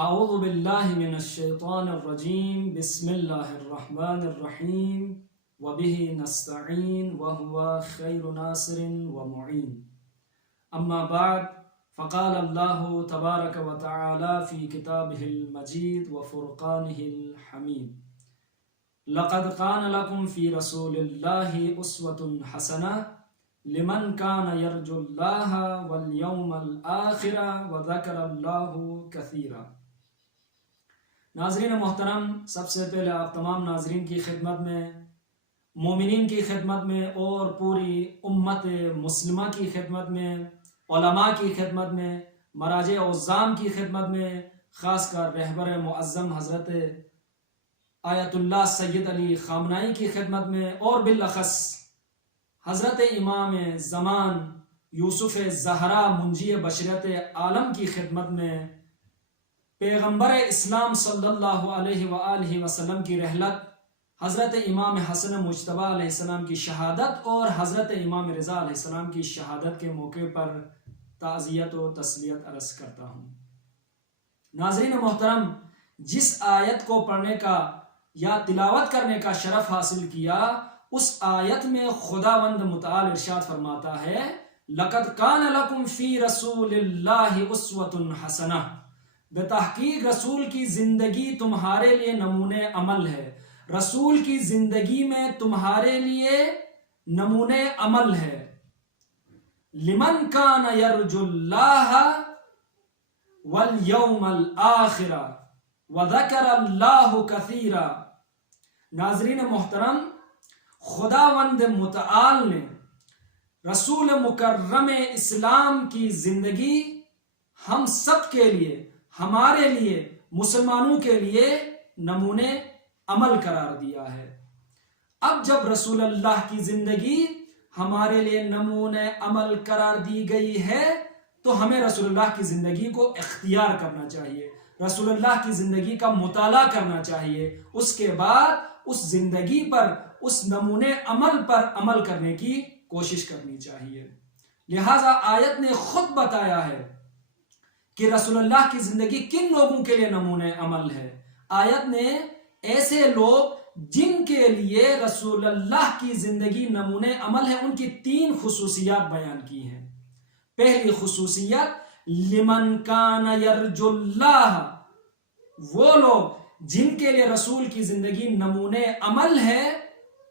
اعوذ باللہ من الشیطان الرجیم بسم اللہ الرحمن الرحیم وبہ نستعین وہو خیر ناصر ومعین اما بعد فقال اللہ تبارک وتعالی فی کتابہ المجید وفرقانہ الحمید لقد کان لکم فی رسول اللہ اسوۃ حسنہ لمن کان یرجو اللہ والیوم الآخر وذکر اللہ کثیرا۔ ناظرین محترم، سب سے پہلے آپ تمام ناظرین کی خدمت میں، مومنین کی خدمت میں اور پوری امت مسلمہ کی خدمت میں، علماء کی خدمت میں، مراجع عظام کی خدمت میں، خاص کر رہبر معظم حضرت آیت اللہ سید علی خامنائی کی خدمت میں، اور بالاخص حضرت امام زمان یوسف زہرا منجی بشریت عالم کی خدمت میں، پیغمبر اسلام صلی اللہ علیہ وآلہ وسلم کی رحلت، حضرت امام حسن مجتبی علیہ السلام کی شہادت اور حضرت امام رضا علیہ السلام کی شہادت کے موقع پر تعزیت و تسلیت عرض کرتا ہوں۔ ناظرین محترم، جس آیت کو پڑھنے کا یا تلاوت کرنے کا شرف حاصل کیا، اس آیت میں خداوند متعال ارشاد فرماتا ہے لَقَدْ كَانَ لَكُمْ فِي رَسُولِ اللَّهِ أُسْوَةٌ حَسَنَةٌ، بتحقیق رسول کی زندگی تمہارے لیے نمونے عمل ہے، رسول کی زندگی میں تمہارے لیے نمونے عمل ہے۔ لمن کان یرجو اللہ والیوم الآخر وذکر اللہ کثیرا۔ ناظرین محترم، خداوند متعال نے رسول مکرم اسلام کی زندگی ہم سب کے لیے، ہمارے لیے، مسلمانوں کے لیے نمونے عمل قرار دیا ہے۔ اب جب رسول اللہ کی زندگی ہمارے لیے نمونے عمل قرار دی گئی ہے تو ہمیں رسول اللہ کی زندگی کو اختیار کرنا چاہیے، رسول اللہ کی زندگی کا مطالعہ کرنا چاہیے، اس کے بعد اس زندگی پر، اس نمونے عمل پر عمل کرنے کی کوشش کرنی چاہیے۔ لہٰذا آیت نے خود بتایا ہے کہ رسول اللہ کی زندگی کن لوگوں کے لیے نمونے عمل ہے۔ آیت نے ایسے لوگ جن کے لیے رسول اللہ کی زندگی نمونے عمل ہے ان کی 3 خصوصیات بیان کی ہیں۔ پہلی خصوصیت لمن کان یرجو اللہ، وہ لوگ جن کے لیے رسول کی زندگی نمونے عمل ہے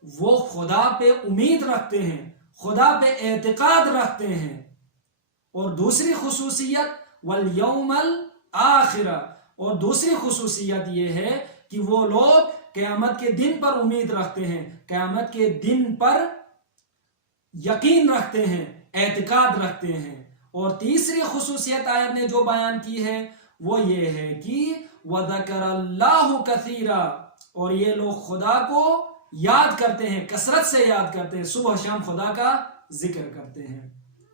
وہ خدا پہ امید رکھتے ہیں، خدا پہ اعتقاد رکھتے ہیں۔ اور دوسری خصوصیت والیوم الآخر، اور دوسری خصوصیت یہ ہے کہ وہ لوگ قیامت کے دن پر امید رکھتے ہیں، قیامت کے دن پر یقین رکھتے ہیں، اعتقاد رکھتے ہیں۔ اور تیسری خصوصیت آیت نے جو بیان کی ہے وہ یہ ہے کہ وَذَكَرَ اللَّهُ كَثِيرًا، اور یہ لوگ خدا کو یاد کرتے ہیں، کثرت سے یاد کرتے ہیں، صبح شام خدا کا ذکر کرتے ہیں۔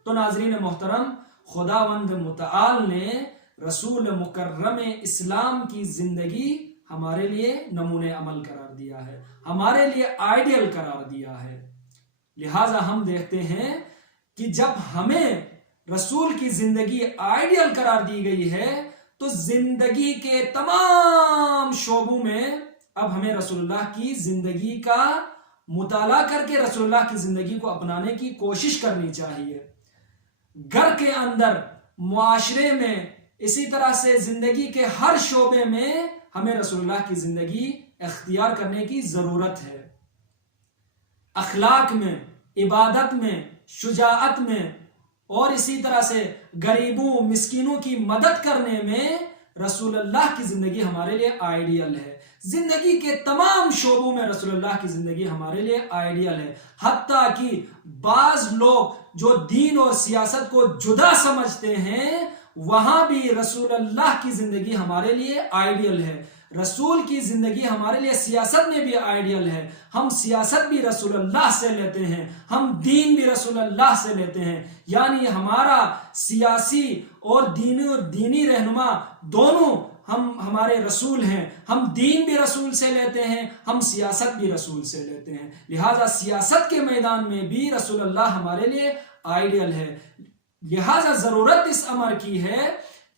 تو ناظرین محترم، خداوند متعال نے رسول مکرم اسلام کی زندگی ہمارے لیے نمونے عمل قرار دیا ہے، ہمارے لیے آئیڈیل قرار دیا ہے۔ لہٰذا ہم دیکھتے ہیں کہ جب ہمیں رسول کی زندگی آئیڈیل قرار دی گئی ہے تو زندگی کے تمام شعبوں میں اب ہمیں رسول اللہ کی زندگی کا مطالعہ کر کے رسول اللہ کی زندگی کو اپنانے کی کوشش کرنی چاہیے۔ گھر کے اندر، معاشرے میں، اسی طرح سے زندگی کے ہر شعبے میں ہمیں رسول اللہ کی زندگی اختیار کرنے کی ضرورت ہے۔ اخلاق میں، عبادت میں، شجاعت میں، اور اسی طرح سے غریبوں مسکینوں کی مدد کرنے میں رسول اللہ کی زندگی ہمارے لیے آئیڈیل ہے۔ زندگی کے تمام شعبوں میں رسول اللہ کی زندگی ہمارے لیے آئیڈیل ہے، حتیٰ کہ بعض لوگ جو دین اور سیاست کو جدا سمجھتے ہیں وہاں بھی رسول اللہ کی زندگی ہمارے لیے آئیڈیل ہے۔ رسول کی زندگی ہمارے لیے سیاست میں بھی آئیڈیل ہے، ہم سیاست بھی رسول اللہ سے لیتے ہیں، ہم دین بھی رسول اللہ سے لیتے ہیں، یعنی ہمارا سیاسی اور دینی رہنما دونوں ہمارے رسول ہیں، ہم دین بھی رسول سے لیتے ہیں، ہم سیاست بھی رسول سے لیتے ہیں۔ لہٰذا سیاست کے میدان میں بھی رسول اللہ ہمارے لیے آئیڈیل ہے۔ لہٰذا ضرورت اس امر کی ہے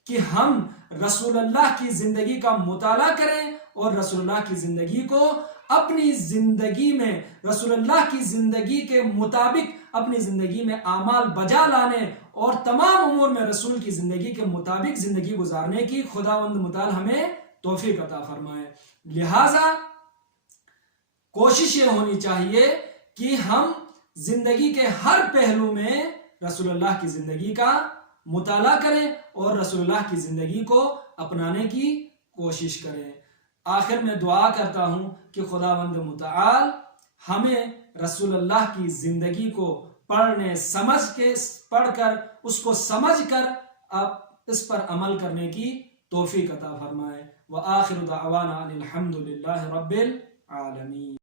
کہ ہم رسول اللہ کی زندگی کا مطالعہ کریں اور رسول اللہ کی زندگی کو اپنی زندگی میں رسول اللہ کی زندگی کے مطابق اپنی زندگی میں اعمال بجا لانے اور تمام امور میں رسول کی زندگی کے مطابق زندگی گزارنے کی خداوند متعال ہمیں توفیق عطا فرمائے۔ لہٰذا کوشش یہ ہونی چاہیے کہ ہم زندگی کے ہر پہلو میں رسول اللہ کی زندگی کا مطالعہ کریں اور رسول اللہ کی زندگی کو اپنانے کی کوشش کریں۔ آخر میں دعا کرتا ہوں کہ خداوند متعال ہمیں رسول اللہ کی زندگی کو پڑھ کر اس کو سمجھ کر اب اس پر عمل کرنے کی توفیق عطا فرمائے۔ وآخر دعوانا ان الحمد للہ رب العالمین۔